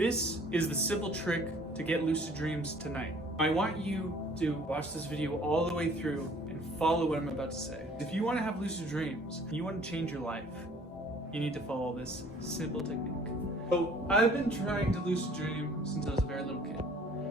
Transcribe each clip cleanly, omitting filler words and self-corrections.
This is the simple trick to get lucid dreams tonight. I want you to watch this video all the way through and follow what I'm about to say. If you want to have lucid dreams, you want to change your life, you need to follow this simple technique. So I've been trying to lucid dream since I was a very little kid.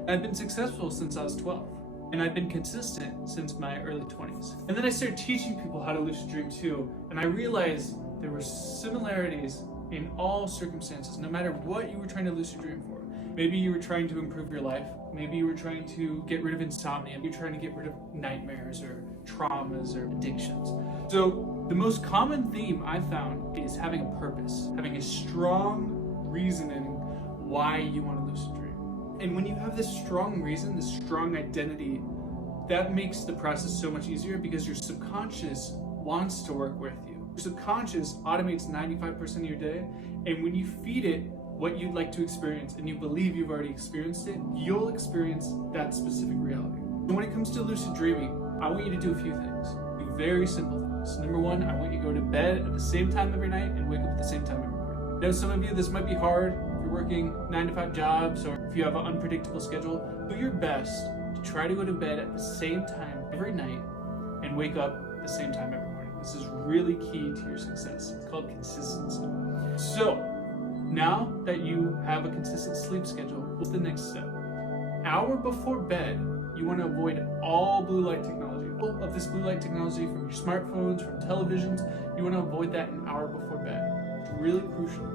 I've been successful since I was 12. And I've been consistent since my early 20s. And then I started teaching people how to lucid dream too, and I realized there were similarities in all circumstances, no matter what you were trying to lucid dream for. Maybe you were trying to improve your life, maybe you were trying to get rid of insomnia, maybe you're trying to get rid of nightmares or traumas or addictions. So the most common theme I found is having a purpose, having a strong reasoning why you want to lucid dream. And when you have this strong reason, this strong identity, that makes the process so much easier because your subconscious wants to work with you. Your subconscious automates 95% of your day, and when you feed it what you'd like to experience and you believe you've already experienced it, you'll experience that specific reality. And when it comes to lucid dreaming, I want you to do a few things. Do very simple things. Number one, I want you to go to bed at the same time every night and wake up at the same time every morning. Now, some of you, this might be hard. If you're working 9-to-5 jobs or if you have an unpredictable schedule, do your best to try to go to bed at the same time every night and wake up at the same time every morning. This is really key to your success. It's called consistency. So, now that you have a consistent sleep schedule, what's the next step? Hour before bed, you want to avoid all blue light technology. All of this blue light technology from your smartphones, from televisions, you want to avoid that an hour before bed. It's really crucial.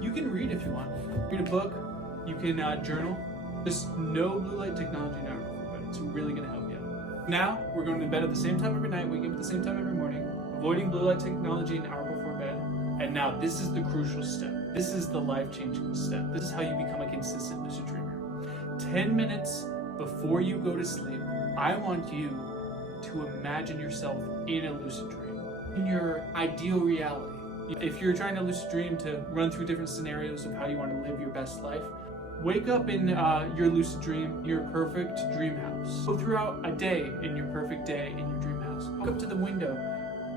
You can read if you want. Read a book, you can journal. Just no blue light technology an hour before bed. It's really going to help you out. Now, we're going to bed at the same time every night, waking up at the same time every morning, avoiding blue light technology an hour before bed. And now, this is the crucial step. This is the life-changing step. This is how you become a consistent lucid dreamer. 10 minutes before you go to sleep, I want you to imagine yourself in a lucid dream, in your ideal reality. If you're trying to lucid dream to run through different scenarios of how you want to live your best life, wake up in your lucid dream, your perfect dream house. Go throughout a day in your perfect day in your dream house. Walk up to the window.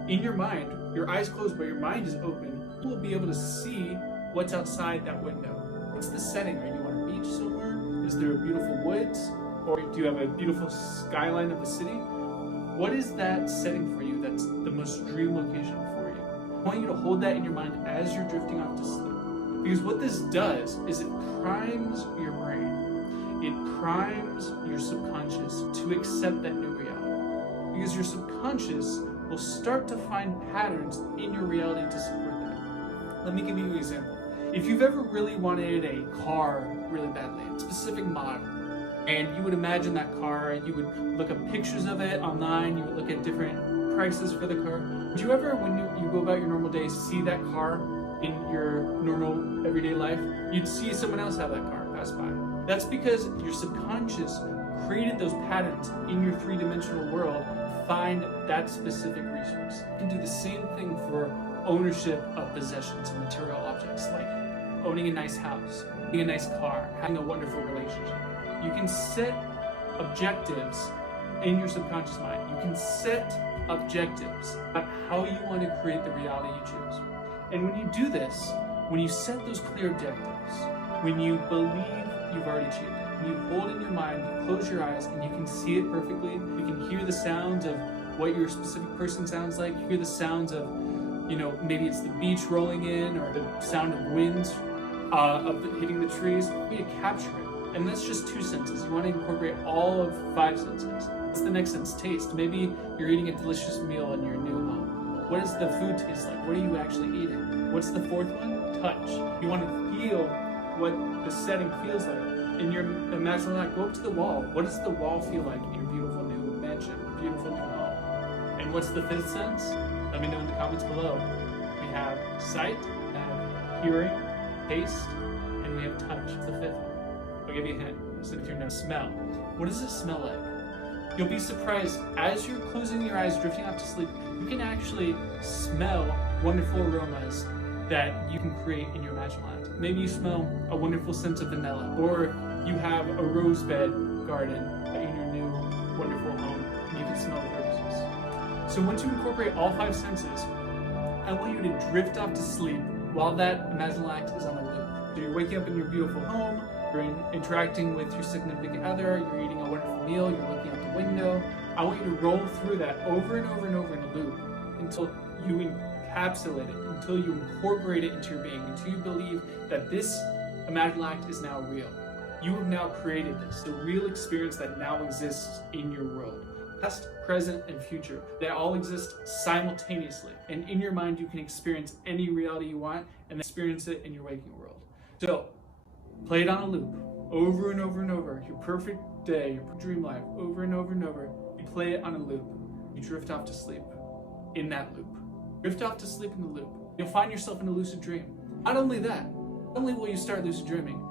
In your mind, your eyes closed, but your mind is open. You will be able to see what's outside that window. What's the setting? Are you on a beach somewhere? Is there a beautiful woods? Or do you have a beautiful skyline of a city? What is that setting for you that's the most dream location for you? I want you to hold that in your mind as you're drifting off to sleep. Because what this does is it primes your brain. It primes your subconscious to accept that new reality. Because your subconscious will start to find patterns in your reality to support that. Let me give you an example. If you've ever really wanted a car really badly, a specific model, and you would imagine that car, you would look up pictures of it online, you would look at different prices for the car. Would you ever, when you go about your normal day, see that car in your normal everyday life? You'd see someone else have that car pass by. That's because your subconscious created those patterns in your three-dimensional world to find that specific resource. You can do the same thing for ownership of possessions and material objects, like owning a nice house, owning a nice car, having a wonderful relationship. You can set objectives in your subconscious mind. You can set objectives about how you want to create the reality you choose. And when you do this, when you set those clear objectives, when you believe you've already achieved it, when you hold in your mind, you close your eyes and you can see it perfectly, you can hear the sounds of what your specific person sounds like, you hear the sounds of, maybe it's the beach rolling in or the sound of winds hitting the trees. You need to capture it. And that's just 2 senses. You want to incorporate all of 5 senses. What's the next sense? Taste. Maybe you're eating a delicious meal in your new home. What does the food taste like? What are you actually eating? What's the 4th one? Touch. You want to feel what the setting feels like. In your imaginal life, go up to the wall. What does the wall feel like in your beautiful new mansion, beautiful new home? And what's the 5th sense? Let me know in the comments below. We have sight, we have hearing, taste, and we have touch. The 5th one. I'll give you a hint. So if you're now smell. What does it smell like? You'll be surprised as you're closing your eyes, drifting off to sleep, you can actually smell wonderful aromas that you can create in your imaginal land. Maybe you smell a wonderful scent of vanilla, or you have a rose bed garden in your new wonderful home, and you can smell the roses. So once you incorporate all 5 senses, I want you to drift off to sleep while that imaginal act is on a loop. So you're waking up in your beautiful home, you're interacting with your significant other, you're eating a wonderful meal, you're looking out the window. I want you to roll through that over and over and over in a loop until you encapsulate it, until you incorporate it into your being, until you believe that this imaginal act is now real. You have now created this, the real experience that now exists in your world. Past, present, and future. They all exist simultaneously. And in your mind, you can experience any reality you want and experience it in your waking world. So, play it on a loop, over and over and over. Your perfect day, your dream life, over and over and over. You play it on a loop. You drift off to sleep in that loop. Drift off to sleep in the loop. You'll find yourself in a lucid dream. Not only that, not only will you start lucid dreaming,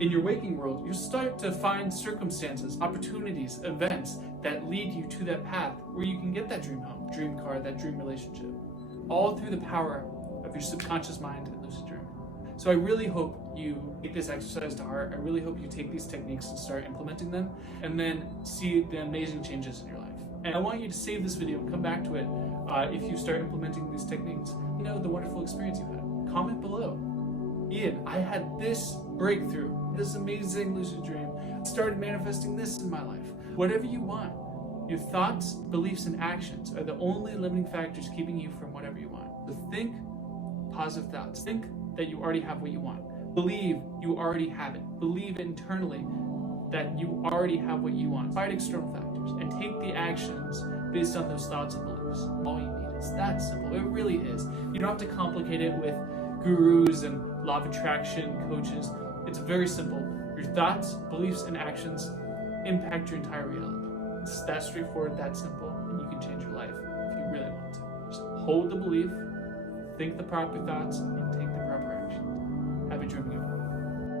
in your waking world, you'll start to find circumstances, opportunities, events that lead you to that path where you can get that dream home, dream car, that dream relationship. All through the power of your subconscious mind and lucid dreaming. So I really hope you take this exercise to heart. I really hope you take these techniques and start implementing them and then see the amazing changes in your life. And I want you to save this video and come back to it if you start implementing these techniques. You know, the wonderful experience you had. Comment below. Ian, I had this breakthrough, this amazing lucid dream. I started manifesting this in my life. Whatever you want. Your thoughts, beliefs, and actions are the only limiting factors keeping you from whatever you want. So think positive thoughts. Think that you already have what you want. Believe you already have it. Believe internally that you already have what you want. Fight external factors and take the actions based on those thoughts and beliefs. All you need. It's that simple. It really is. You don't have to complicate it with gurus and law of attraction coaches. It's very simple. Your thoughts, beliefs, and actions impact your entire reality. It's that straightforward, that simple, and you can change your life if you really want to. Just hold the belief, think the proper thoughts, and take the proper action. Have a dream.